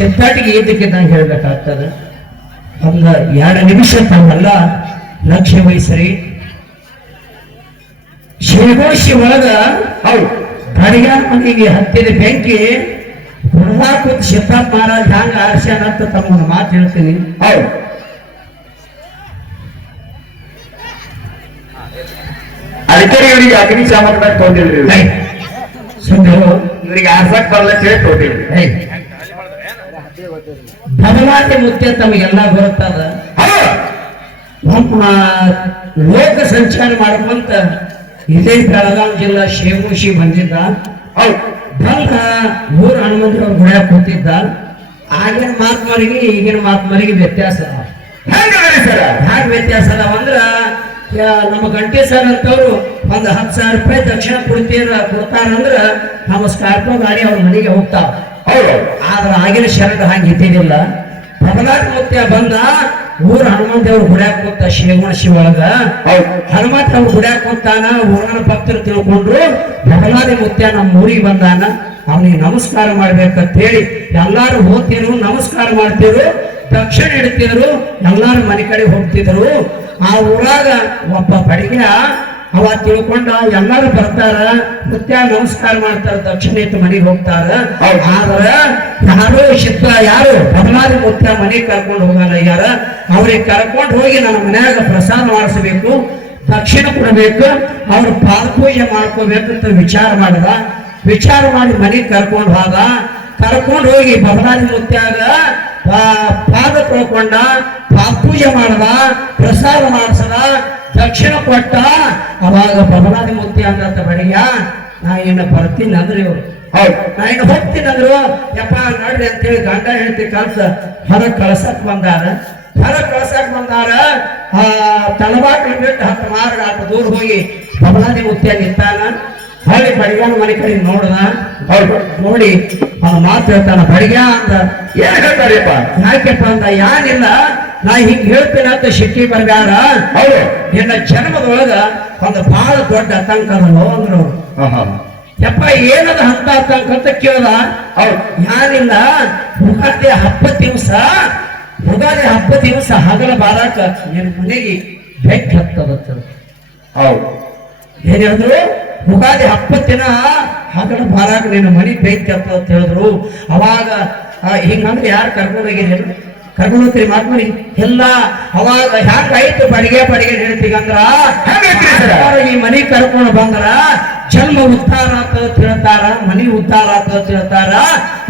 ಶೆದ್ದಾಟಿಗೆ ಇದ್ದಕ್ಕಿದ್ದಂಗೆ ಹೇಳ್ಬೇಕಾಗ್ತದೆ. ಒಂದು 2 ನಿಮಿಷ ತಮ್ಮೆಲ್ಲ ಲಕ್ಷ್ಯ ವಹಿಸ್ರಿ. ಶಿವಗೋಶಿ ಒಳಗ ಗಡಿಯಾರ ಮನೆಗೆ ಹತ್ತಿದ ಬೆಂಕಿ ಹುಡುಗಾಕೂತ್ ಸಿದ್ದಪ್ಪ ಮಹಾರಾಜ್ ಹ್ಯಾಂಗ ಆರ್ಸ್ಯಾನ ಅಂತ ತಮ್ಮ ಮಾತು ಹೇಳ್ತೀನಿ. ಅದಕ್ಕೆ ಇವರಿಗೆ ಅಗ್ನಿಶಾಮಕ ತೋತಿಲ್ರಿ, ಇವರಿಗೆ ಆರ್ಸಕ್ ಬರಲ್ಲ ತೋತಿಲ್ರಿ. ಭಗವಾನ್ ಮುತ್ಯ ತಮಗೆಲ್ಲ ಬರುತ್ತದ. ನಮ್ಮ ಲೋಕ ಸಂಚಾರ ಮಾಡ್ಕೊಂತ ಇದೇ ಬೆಳಗಾವಿ ಜಿಲ್ಲಾ ಶಿವಗೋಶಿ ಬಂದಿದ್ದ. ಬಂದ ಊರ ಹನುಮಂತರವ್ರ ಗುಡ್ಯಾಗ ಕೂತಿದ್ದ. ಆಗಿನ ಮಹಾತ್ಮರಿಗೆ ಈಗಿನ ಮಹಾತ್ಮರಿಗೆ ವ್ಯತ್ಯಾಸ ಹ್ಯಾಗ ವ್ಯತ್ಯಾಸ ಅದಾವ ಅಂದ್ರ, ನಮ್ಮ ಗಂಟೆ ಸರ್ ಅಂತವ್ರು ಒಂದು 10,000 ರೂಪಾಯಿ ದಕ್ಷಿಣ ಕೊಡ್ತಾರಂದ್ರ ನಮ್ಮ ಸ್ಕಾರ್ಪೋ ಗಾಡಿ ಅವ್ರ ಮನೆಗೆ ಹೋಗ್ತಾವ. ಆದ್ರ ಆಗಿನ ಶರಣ ಹಂಗಿದ್ದಿದ್ದಿಲ್ಲ. ಪ್ರಭಲಾದ ಮುತ್ಯ ಬಂದ ಊರ ಹನುಮಂತ ಅವ್ರ ಗುಡ್ಯಾಗ ಕೂತ ಶಿವಗೋಶಿ ಒಳಗ. ಹನುಮಂತ ಅವ್ರ ಗುಡ್ಯಾಗ ಕೂತಾನ. ಊರನ ಭಕ್ತರು ತಿಳ್ಕೊಂಡ್ರು ಪ್ರಭಲಾದಿ ಮುತ್ಯ ನಮ್ಮ ಊರಿಗೆ ಬಂದಾನ, ಅವನಿಗೆ ನಮಸ್ಕಾರ ಮಾಡ್ಬೇಕಂತ ಹೇಳಿ ಎಲ್ಲಾರು ಹೋಗ್ತಿದ್ರು, ನಮಸ್ಕಾರ ಮಾಡ್ತಿದ್ರು, ದಕ್ಷಿಣ ಇಡ್ತಿದ್ರು, ಎಲ್ಲಾರು ಮನೆ ಕಡೆ ಹೋಗ್ತಿದ್ರು. ಆ ಊರಾಗ ಒಬ್ಬ ಬಡಿಗೆ ಅವ ತಿಳ್ಕೊಂಡ ಎಲ್ಲಾರು ಬರ್ತಾರ, ಮುತ್ಯ ನಮಸ್ಕಾರ ಮಾಡ್ತಾರ, ದಕ್ಷಿಣ ಇಟ್ಟು ಮನೆಗೆ ಹೋಗ್ತಾರ. ಆದ್ರ ಯಾರು ಬದಲಾದಿ ಮುತ್ಯ ಮನೆಗೆ ಕರ್ಕೊಂಡು ಹೋಗಲ್ಲ ಯಾರ, ಅವ್ರಿಗೆ ಕರ್ಕೊಂಡು ಹೋಗಿ ನನ್ನ ಮನ್ಯಾಗ ಪ್ರಸಾದ ಮಾಡಿಸ್ಬೇಕು, ದಕ್ಷಿಣ ಕೊಡಬೇಕು, ಅವ್ರ ಪಾದಪೂಜೆ ಮಾಡ್ಕೋಬೇಕಂತ ವಿಚಾರ ಮಾಡಿ ಮನೆಗೆ ಕರ್ಕೊಂಡು ಹೋದ. ಕರ್ಕೊಂಡು ಹೋಗಿ ಬದಲಾದಿ ಮುತ್ಯಾಗ ಪಾದ ತೊಳ್ಕೊಂಡ, ಪಾದಪೂಜೆ ಮಾಡದ, ಪ್ರಸಾದ ಮಾಡಿಸದ, ದಕ್ಷಿಣ ಕೊಟ್ಟ. ಅವಾಗ ಬದಲಾದಿ ಮುತ್ಯ ಅಂತ ಬಡಿಯ, ನಾ ಇನ್ನು ಬರ್ತೀನಿ ಅಂದ್ರೆ ಇವ್ರು, ನಾ ಇನ್ನು ಹೋಗ್ತೀನಿ ಅಂದ್ರು. ಯಪ್ಪ ನೋಡ್ರಿ ಅಂತೇಳಿ ಗಂಡ ಹೇಳ್ತಿ ಕಲ್ತ ಹೊರಗೆ ಕಳ್ಸಕ್ ಬಂದಾರ. ತಲವಾಟ್ಲು ಬಿಟ್ಟು 10 ಮಾರ್ಗ ಅಷ್ಟು ದೂರ ಹೋಗಿ ಬದಲಾದಿ ಮುತ್ಯ ನಿಂತಾನ. ಹೊಳ್ಳಿ ಬಡಿಗಾನ ಮನೆ ಕಡೆ ನೋಡ್ದ. ನೋಡಿ ಅವನ ಮಾತು ಹೇಳ್ತಾನ. ಬಡಿಗ ಅಂತ ಏನ್ ಹೇಳ್ತಾರಪ್ಪ? ಯಾಕೆಪ್ಪ ಅಂದ, ಯಾನಿಲ್ಲ ನಾ ಹಿಂಗ್ ಹೇಳ್ತೇನೆ ಅಂತ ಶಿಟ್ಟಿ ಬರ್ಗಾರ. ನಿನ್ನ ಜನ್ಮದೊಳಗ ಒಂದು ಬಹಳ ದೊಡ್ಡ ಆತಂಕ ಅದಲ್ಲೋ ಅಂದ್ರು. ಯಪ್ಪ ಏನದ ಅಂತ ಆತಂಕ ಅಂತ ಕೇಳ್ದ. ಯಾನಿಲ್ಲ, ಯುಗಾದಿ ಹಬ್ಬ ದಿವಸ ಹಗಲ ಬಾರಾಕ ನಿನ್ನ ಮನೆಗೆ ಬೆಂಕಿ ಹತ್ತದ. ಏನ್ ಹೇಳಿದ್ರು? ಯುಗಾದಿ 10 ದಿನ ಹಗಲ ಬಾರಾಕ ನಿನ್ನ ಮನೆ ಬೆಂಕಿ ಹತ್ತದ ಅಂತ ಹೇಳಿದ್ರು. ಅವಾಗ ಹಿಂಗಂದ್ರೆ ಯಾರು ಕರ್ಕೊಂಡೋಗ್ತೀರಿ ಮಾತ್ಮರಿ ಎಲ್ಲ. ಅವಾಗ ಹ್ಯಾಂಗಾಯ್ತು ಬಡಿಗೆ ಹೇಳ್ತೀಗಂದ್ರ, ಈ ಮನಿ ಕರ್ಕೊಂಡು ಬಂದ್ರ ಜನ್ಮ ಉದ್ಧಾರ ಆಗ್ತದ ಹೇಳ್ತಾರ, ಮನಿ ಉದ್ಧಾರ ಆಗ್ತದ ಹೇಳ್ತಾರ.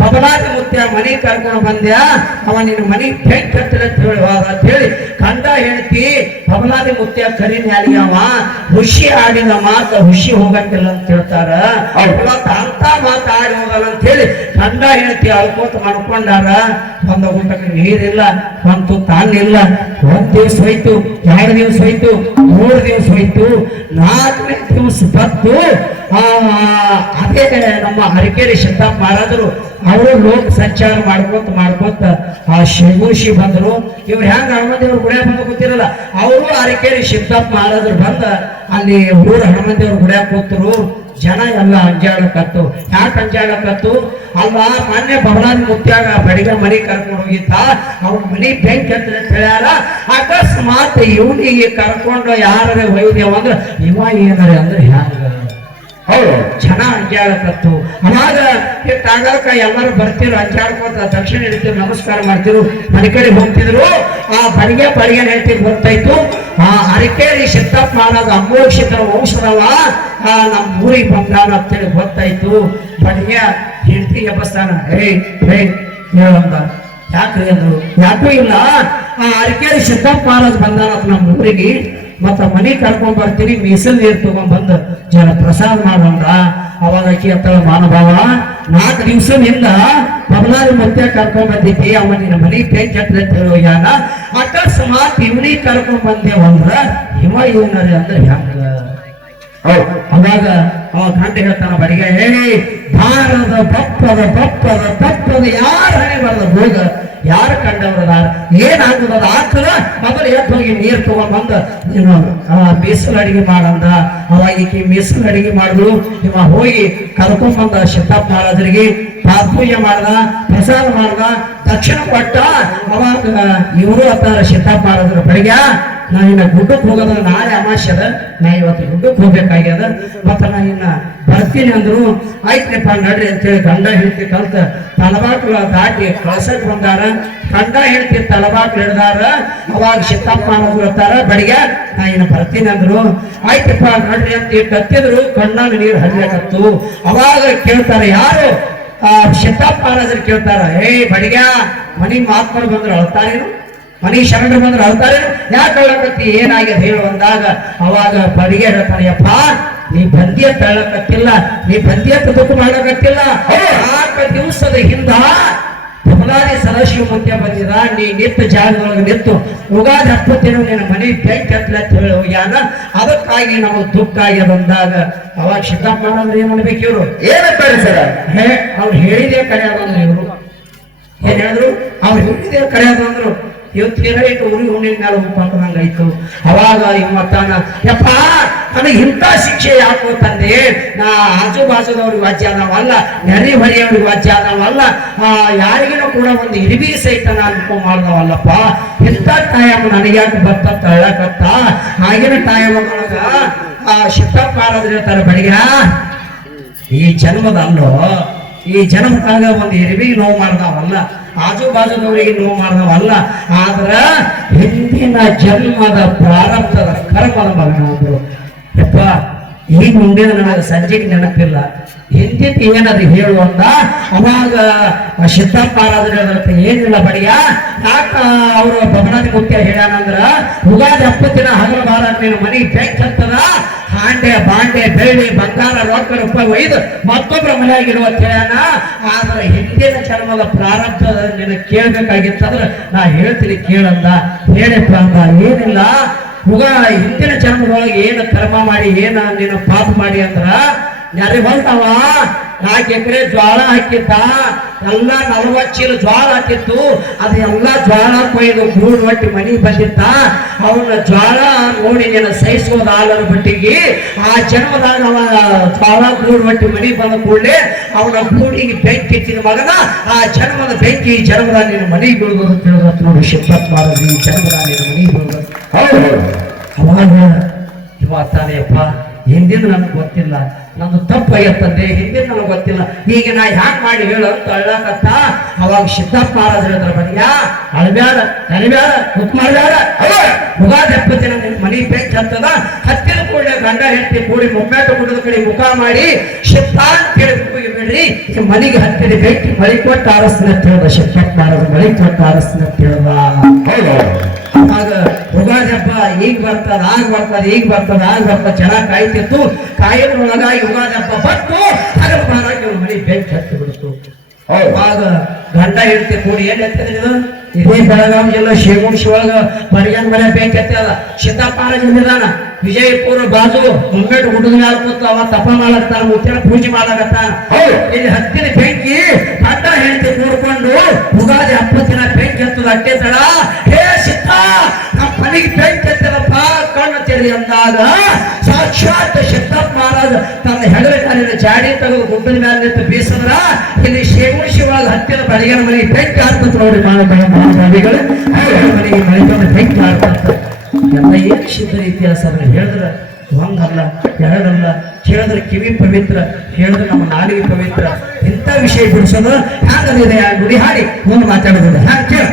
ಬದಲಾದಿ ಮುತ್ಯ ಮನಿ ಕರ್ಕೊಂಡು ಬಂದ್ಯ, ಅವ ನಿನ್ನ ಮನಿ ಬೆಂಕಿ ಹತ್ತಿರ ಅಂತ ಹೇಳಿ ಕಂಡ ಹೇಳ್ತಿ. ಬದಲಾದಿ ಮುತ್ಯ ಕರಿ ನ್ಯಾಲಿ ಅವ ಹುಷಿ ಆಡಿದ ಮಾತ ಹುಷಿ ಹೋಗಂಗಿಲ್ಲ ಅಂತ ಹೇಳ್ತಾರ. ಅಂತ ಮಾತಾಡಿ ಹೋಗಲ್ಲ ಅಂತ ಹೇಳಿ ಕಂಡ ಹೇಳ್ತಿ ಅಳ್ಕೋತ ಮಾಡ್ಕೊಂಡಾರ. ಒಂದು ಊಟಕ್ಕೆ ನೀರಿಲ್ಲ, ಒಂದು ತಾನಿಲ್ಲ. 1 ದಿವಸ ಹೋಯ್ತು, 2 ದಿವಸ ಹೋಯ್ತು, 3 ದಿವಸ ಹೋಯ್ತು, 4ನೇ ದಿವಸ ಬತ್ತು. ಅದೇ ನಮ್ಮ ಹರಕೇರಿ ಸಿದ್ದಪ್ಪ ಮಹಾರಾಜರು ಅವರು ಲೋಕ ಸಂಚಾರ ಮಾಡ್ಕೋತ ಆ ಶಿವಗೋಶಿ ಬಂದ್ರು. ಇವ್ರು ಹೆಂಗ ಹನುಮಂತೇವ್ರ ಗುಡ್ಯಾಗ ಬಂದು ಕೂತಿರಲ್ಲ, ಅವರು ಹರಕೇರಿ ಸಿದ್ದಪ್ಪ ಮಹಾರಾಜರು ಬಂದ ಅಲ್ಲಿ ಊರ ಹನುಮಂತೇವ್ರ ಗುಡ್ಯಾಗ ಕೂತರು. ಜನ ಎಲ್ಲ ಅಂಜಾಡಕತ್ತು. ಯಾಕೆ ಅಂಜಾಡಕತ್ತು ಅಲ್ಲ, ಮೊನ್ನೆ ಬದಲಾದಿ ಮುತ್ಯಾಗ ಬಡಿಗ ಮನೆ ಕರ್ಕೊಂಡು ಹೋಗಿದ್ದ, ಅವ್ರ ಮನೆ ಬೆಂಕಿ ಅಂತ ಹೇಳ್ಯಾರ. ಅಕಸ್ಮಾತ್ ಇವನಿಗೆ ಕರ್ಕೊಂಡು ಯಾರೇ ಒಯ್ದೇವ ಅಂದ್ರೆ ಇವ ಏನಾರ ಅಂದ್ರೆ ಹ್ಯಾಂಗ ಜನ ಅಂಜಾಡಕತ್ತು. ಅವಾಗ ತಾಗಲ್ಕ ಎಲ್ಲರೂ ಬರ್ತಿರು, ಅಂಜಾಡ್ಕೋತ ದಕ್ಷಿಣ ಇಡ್ತಿರು, ನಮಸ್ಕಾರ ಮಾಡ್ತಿರು, ಮನೆ ಕಡೆ ಹೋಗ್ತಿದ್ರು. ಆ ಬಡಿಗೆ ಹೇಳ್ತಿದ್ ಗೊತ್ತಾಯ್ತು. ಆ ಅರಕೇರಿ ಸಿದ್ದಪ್ಪ ಮಹಾರಾಜ ಅಮೋಕ್ಷಿತ ವಂಶದವ ನಮ್ಮ ಊರಿಗೆ ಬಂದಾನ ಅಂತೇಳಿ ಗೊತ್ತಾಯ್ತು. ಬಡಿಗೆ ಹೇಳ್ತಿ ಎಬ್ಬಸ್ತಾನ. ಹೇಳಂದ. ಯಾಕ್ರಿ ಅಂದ್ರು. ಯಾಕೂ ಇಲ್ಲ, ಆ ಅರಕೇರಿ ಸಿದ್ದಪ್ಪ ಮಹಾರಾಜ್ ಬಂದಾನ ನಮ್ಮ ಊರಿಗೆ, ಮತ್ತ ಮನೆ ಕರ್ಕೊಂಡ್ ಬರ್ತೀನಿ, ಮೀಸಲ್ ನೀರು ತಗೊಂಡ್ ಬಂದ ಜನ ಪ್ರಸಾದ ಮಾಡೋಣ. ಅವಾಗ ಆಕಿ ಹತ್ತಳ ಮಾನಭಾವ, 4 ದಿವಸದಿಂದ ಬದಲಾದಿ ಮುತ್ಯ ಕರ್ಕೊಂಡ್ ಬಂದಿದ್ದಿ, ಅವ ನಿನ್ನ ಮನೆ ಬೆಂಕಿ ಹತ್ತಿರ ಅಂತ ಹೇಳೋಗ್ಯಾನ. ಅಕಸ್ಮಾತ್ ಇವನಿಗೆ ಕರ್ಕೊಂಡ್ ಬಂದೇವಂದ್ರ ಇವ ಏನಾರ ಅಂದ್ರೆ ಹೆಂಗ? ಅವಾಗ ಅವ ಗಂಟ ಹೇಳ್ತಾನ ಬಡಿಗೆ, ಭಾರದ ಬಪ್ಪದ ಯಾರ ಹಣೆ ಬರದ ಹೋಗ, ಯಾರು ಕಂಡವ್ರದಾರ ಏನಾಗ್ತದ ಆಗ್ತದ. ಮೊದಲು ಎದ್ದು ಹೋಗಿ ನೀರು ತಗೊಂಡ್ ಬಂದ ನೀನು ಮೀಸಲು ಅಡಿಗೆ ಮಾಡಂದ. ಅವಾಗ ಈಕಿ ಮೀಸಲು ಅಡಿಗೆ ಮಾಡಿದ್ರು. ಇವ ಹೋಗಿ ಕರ್ಕೊಂಡ್ ಬಂದ ಸಿದ್ದಪ್ಪ ಮಹಾರಾಜರಿಗೆ ಪಾದ ಪೂಜೆ ಮಾಡ್ದ, ಪ್ರಸಾದ ಮಾಡ್ದ, ದಕ್ಷಿಣ ಕೊಟ್ಟ. ಅವಾಗ ಇವರು ಅತ್ತಾರ ಸಿದ್ದಪ್ಪ ಮಾಡಿದ್ರು ಬೆಳಿಗ್ಗೆ ನಾ ಇನ್ನ ಗುಡ್ಡಕ್ಕೆ ಹೋಗೋದು, ನಾಳೆ ಅಮಾಶ್ಯದ, ನಾ ಇವತ್ತು ಗುಡ್ಡಕ್ಕೆ ಹೋಗ್ಬೇಕಾಗ್ಯದ, ಮತ್ತ ನಾ ಇನ್ನ ಬರ್ತೀನಿ ಅಂದ್ರು. ಆಯ್ತಪ್ಪ ನಡ್ರಿ ಅಂತೇಳಿ ಗಂಡ ಹೆಂಡತಿ ಕಲ್ತ ತಲಬಾಕ್ಲ ದಾಟಿ ಕಳ್ಸಕ್ ಬಂದಾರ. ಗಂಡ ಹೆಂಡತಿ ತಲಬಾಕ್ಲು ಹಿಡ್ದಾರ. ಅವಾಗ ಸಿದ್ದಪ್ಪ ಮಾಡ್ತಾರ ಬೆಳಿಗ್ಗೆ ನಾ ಇನ್ನ ಬರ್ತೀನಿ ಅಂದ್ರು. ಆಯ್ತಪ್ಪ ನಡ್ರಿ ಅಂತ ಕತ್ತಿದ್ರು. ಕಣ್ಣಾಗ ನೀರು ಹರಿಯಕತ್ತು. ಅವಾಗ ಕೇಳ್ತಾರ ಯಾರು? ಸಿದ್ದಪ್ಪ ಮಹಾರಾಜರು ಕೇಳ್ತಾರ, ಬಡಿಗ ಮನಿ ಮಾತ್ಮರು ಬಂದ್ರು ಅಳ್ತಾರೇನು, ಮನಿ ಶರಣರು ಬಂದ್ರು ಅಳ್ತಾರೇನು, ಯಾಕೆ ಅಳ್ಳಕತ್ತಿ, ಏನಾಗಿದೆ ಹೇಳು ಅಂದಾಗ ಅವಾಗ ಬಡಿಗೆ ಹೇಳ್ತಾನೆ, ಯಪ್ಪ ನೀ ಬಂದಿಯ ತಳ್ಳಕತ್ತಿಲ್ಲ, ನೀ ಬಂದಿಯ ದುಃಖ ಮಾಡಕತ್ತಿಲ್ಲ. 4 ದಿವಸದ ಹಿಂದ ಬಬಲಾದಿ ಸದಾಶಿವ ಮುಂದೆ ಬಂದಿದ, ನೀ ನಿಂತ ಜಾಗದೊಳಗೆ ನಿಂತು ಯುಗಾದಿ ಹಬ್ಬತ್ತಿನ ನಿನ್ನ ಮನೆ ಬೆಂಕಿ ಹತ್ತಲತ್ತ ಹೇಳಿ ಹೋಗ್ಯಾನ, ಅದಕ್ಕಾಗಿ ನಾವು ದುಃಖ ಆಗಿ ಬಂದಾಗ ಅವಾಗ ಸಿದ್ದಪ್ಪ ಅಂದ್ರೆ ಏನ್ ಮಾಡ್ಬೇಕು ಇವ್ರು? ಏನಂತಾರೆ ಸರ್? ಅವ್ರು ಹೇಳಿದೇ ಕರೆ ಅದಂದ್ರು. ಇವ್ರು ಏನ್ ಹೇಳಿದ್ರು? ಅವ್ರು ಹೇಳಿದೇ ಕರೆ ಅದಂದ್ರು. ಇವತ್ತಿನ ಇಟ್ಟು ಊರಿಗೆ ಹುಣ್ಣಿನ ಮೇಲೆ ಉಪ್ಪಂದಂಗಾಯ್ತು. ಅವಾಗ ಇವತ್ತಾನ, ಯಪ್ಪ ನನಗೆ ಇಂಥ ಶಿಕ್ಷೆ ಯಾಕೋ ತಂದೆ, ನಾ ಆಜು ಬಾಜುದವ್ರಿಗೆ ವಾಜ್ಯ ಆದವಲ್ಲ, ನೆರೆ ಹೊರೆಯವ್ರಿಗೆ ವಾಜ್ಯ ಆದವಲ್ಲ, ಯಾರಿಗಿನೂ ಕೂಡ ಒಂದು ಇರಿಬಿ ಸಹಿತ ನಾನು ಮಾಡ್ದವಲ್ಲಪ್ಪ. ಇಂಥ ಟೈಮ್ ನನಗೆ ಯಾಕೆ ಬತ್ತ ತಳ್ಳಕತ್ತ. ಆಗಿನ ಟೈಮ್ ಒಳಗ ಸಿದ್ದಪ್ಪ ಮಹಾರಾಜರು ಹೇಳ್ತಾರೆ, ಬೆಳಿಗ್ಗೆ ಈ ಜನ್ಮದಲ್ಲೋ, ಈ ಜನ್ಮದಾಗ ಒಂದು ಇರಿಬಿಗೆ ನೋವು ಮಾಡ್ದವಲ್ಲ, ಆಜು ಬಾಜುದವರಿಗೆ ನೋವು ಮಾಡ್ದವಲ್ಲ, ಆದ್ರ ಹಿಂದಿನ ಜನ್ಮದ ಪ್ರಾರಬ್ಧದ ಕರ್ಮದ ಮಗನೊಬ್ರು. ಯಪ್ಪ ಈಗ ಮುಂದಿನ ನನಗೆ ಸಂಜೆಗೆ ನೆನಪಿಲ್ಲ, ಹಿಂದಿತ್ತು ಏನದು ಹೇಳುವಂತ. ಅವಾಗ ಸಿದ್ದಪ್ಪ ಮಹಾರಾಜರು ಏನಿಲ್ಲ ಬಡಿಯ, ಯಾಕ ಅವರು ಬಬನಾದಿ ಮುಖ್ಯ ಹೇಳ್ಯಾನಂದ್ರ, ಯುಗಾದಿ ಹಬ್ಬತ್ತಿನ ಹಗಲು ಬಾರ ನೀನು ಮನೆಗೆ ಬೆಂಕಿ ಹತ್ತದ, ಹಾಂಡೆ ಬಾಂಡೆ ಬೆಳ್ಳಿ ಬಂಗಾರ ರೊಕ್ಕ ರೂಪಾಯಿ ಒಯ್ದು ಮತ್ತೊಬ್ಬರ ಮನೆಯಾಗಿರುವ ಹೇಳ್ಯಾನ. ಆದ್ರೆ ಹಿಂದಿನ ಜನ್ಮದ ಪ್ರಾರಬ್ಧದ ನಿನ್ನ ಕೇಳ್ಬೇಕಾಗಿತ್ತಂದ್ರ ನಾ ಹೇಳ್ತೀನಿ ಕೇಳಂದ. ಹೇಳಪ್ಪ ಅಂದ, ಏನಿಲ್ಲ ಹಿಂದಿನ ಜನ್ಮದೊಳಗೆ ಏನು ಕರ್ಮ ಮಾಡಿ ಏನ ನೀನು ಪಾಪ ಮಾಡಿ ಅಂದ್ರ, ಯಾರಿ ಹೊಲ್ತಾವ 4 ಎಕರೆ ಜ್ವಾಳ ಹಾಕಿದ್ದ, ಎಲ್ಲ 40 ಚೀಲ ಜ್ವಾಳ ಹಾಕಿತ್ತು. ಅದು ಎಲ್ಲ ಜ್ವಾಳ ಕೊಯ್ದು ಗೂಡು ಒಟ್ಟಿ ಮನೆಗೆ ಬಂದಿದ್ದ. ಅವನ ಜ್ವಾಳ ನೋಡಿ ನೀನು ಸಹಿಸೋದ ಆಲರ ಬಟ್ಟಿಗೆ. ಆ ಜನ್ಮದಾಗ ಅವ ಜ್ವಾಳ ಗೂಡು ಒಟ್ಟಿ ಮನೆಗೆ ಬಂದ ಕೂಡಲೇ ಅವನ ಗೂಡಿಗೆ ಬೆಂಕಿ ಇಟ್ಟಿನ ಮಗನ, ಆ ಜನ್ಮದ ಬೆಂಕಿ ಈ ಜನ್ಮದ ನೀನು ಮನೆಗೆ ಬೀಳ್ಬೋದು ತಿಳಿದತ್ ನೋಡಿ ಸಿದ್ದಪ್ಪ ಮಹಾರಾಜ. ಈ ಜನ್ಮದ ನೀನು ಮನೆಗೆ ಬೀಳ್ಬೋದು. ಅವಾಗ ಇವತ್ತಾನೆಯಪ್ಪ, ಹಿಂದಿನ ನನಗೆ ಗೊತ್ತಿಲ್ಲ, ನಂದು ತಪ್ಪಾಗತ್ತಂದೆ, ಹಿಂದಿನ ನನಗೆ ಗೊತ್ತಿಲ್ಲ, ಈಗ ನಾ ಯಾಕೆ ಮಾಡಿ ಹೇಳು ಅಂತ ಅಳ್ಳಕತ್ತ. ಅವಾಗ ಸಿದ್ದಪ್ಪ ಮಹಾರಾಜರು ಹೇಳಿದ್ರ, ಬಡಿಯ ಅಳಬ್ಯಾಡ, ಕರಿಬ್ಯಾಡ, ಕುತ್ ಮಾಡ್ಬ್ಯಾಡ, ಯುಗಾದಿ ಹಬ್ಬತ್ತಿನ ಮನಿ ಬೆಂಕಿ ಹತ್ತದ, ಹತ್ತಿರ ಕೂಡಲೇ ಗಂಡ ಹೆಂಡತಿ ಕೂಡಿ ಮೊಮ್ಮೆಟ ಗುಡ್ಡದ ಕಡೆ ಮುಖ ಮಾಡಿ ಸಿದ್ಧ ಅಂತ ಹೇಳಿ ಹೋಗಿ ಬಿಡ್ರಿ, ಮನೆಗೆ ಹತ್ತಿರ ಬೆಂಕಿ ಮಳಿ ಕೊಟ್ಟು ಆರಸ್ತಿನ ಅಂತ ಹೇಳ್ದ. ಸಿದ್ದಪ್ಪ ಮಹಾರಾಜರು ಮಳಿ ಕೊಟ್ಟು ಆರಸ್ತಿನ ಅಂತ ಹೇಳ್ದ. ಆಗ ಯುಗಾದಿ ಹಬ್ಬ ಈಗ ಬರ್ತದ, ಆಗ ಬರ್ತದ, ಈಗ ಬರ್ತದ, ಆಗ ಬರ್ತದ, ಚೆನ್ನಾಗಿ ಕಾಯ್ತಿತ್ತು. ಕಾಯೋದ್ರೊಳಗ ಯುಗಾದಿ ಹಬ್ಬ ಬಂತು, ಹಗಲು ಬಾರಾಗಿ ಮನೆ ಬೆಂಕಿ ಹತ್ತಿ ಬಿಡ್ತು. ಆಗ ಗಂಡ ಹೆಂಡತಿ ಕೂಡಿ ಏನ್ ಎತ್ತಿದ್ರಿ ಇದು? ಇದೇ ಬೆಳಗಾವಿ ಜಿಲ್ಲಾ ಶಿವಗುಂಶಿ ಒಳಗ ಬಡಿಗನ್ ಮನೆ ಬೆಂಕಿ ಹತ್ತದ. ಸಿದ್ದಪ್ಪ ಮಹಾರಾಜ ವಿಜಯಪುರ ಬಾಜು ಮುಂಗಟ್ಟು ಗುಡ್ಡದ ಮ್ಯಾಲ ಕೂತು ಅವ ತಪ ಮಾಡತ್ತಾನ, ಮುತ್ತಿನ ಪೂಜೆ ಮಾಡಾಕತ್ತಾನ. ಇಲ್ಲಿ ಹತ್ತಿನ ಬೆಂಕಿ ಗಂಡ ಹೆಂಡತಿ ಕೂಡ್ಕೊಂಡು ಯುಗಾದಿ ಹಬ್ಬತ್ತಿನ ಬೆಂಕಿ ಹತ್ತದ. ಅಟ್ಟೆ ತಡ, ಹೇ ಸಿದ್ಧ ನಮ್ಮ ಮನೆಗೆ ಬೆಂಕಿ ಹತ್ತದಪ್ಪ, ಕಣ್ಣು ತೆರೆದಿ ಅಂದಾಗ ಸಾಕ್ಷಾತ್ ಸಿದ್ದಪ್ಪ ಮಹಾರಾಜ ತನ್ನ ಹೆಗಲ ಕಾಲಿನ ಜಾಡಿ ತೆಗೆದು ಗುಡ್ಡದ ಮ್ಯಾಲ ನಿಂತು ಬೀಸದ್ರ ಇಲ್ಲಿ ಶಿವಗುಂಶಿ ಒಳಗ ಹತ್ತಿರ ಬಡಿಗನ ಮನೆಗೆ ಬೆಂಕಿ ಹಾರ್ತದ ನೋಡಿ. ಮನೆಗೆ ಮನೆ ಬೆಂಕಿ ಹಾರ್ತದ. ಎಲ್ಲ ಏನು ಸಿದ್ಧ ಇತಿಹಾಸ ಹೇಳಿದ್ರ ಒಂದಲ್ಲ ಎರಡಲ್ಲ, ಕೇಳಿದ್ರೆ ಕಿವಿ ಪವಿತ್ರ, ಹೇಳಿದ್ರೆ ನಮ್ಮ ನಾಡಿಗೆ ಪವಿತ್ರ. ಇಂಥ ವಿಷಯ ಬಿಡಿಸೋದು ಹ್ಯಾಂಗದಿದೆ ಗುಡಿ ಹಾಡಿ ಮುಂದೆ ಮಾತಾಡೋದಿಲ್ಲ. ಹ್ಯಾಂಗ ಕೇಳ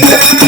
ಕಿಚ್ಚ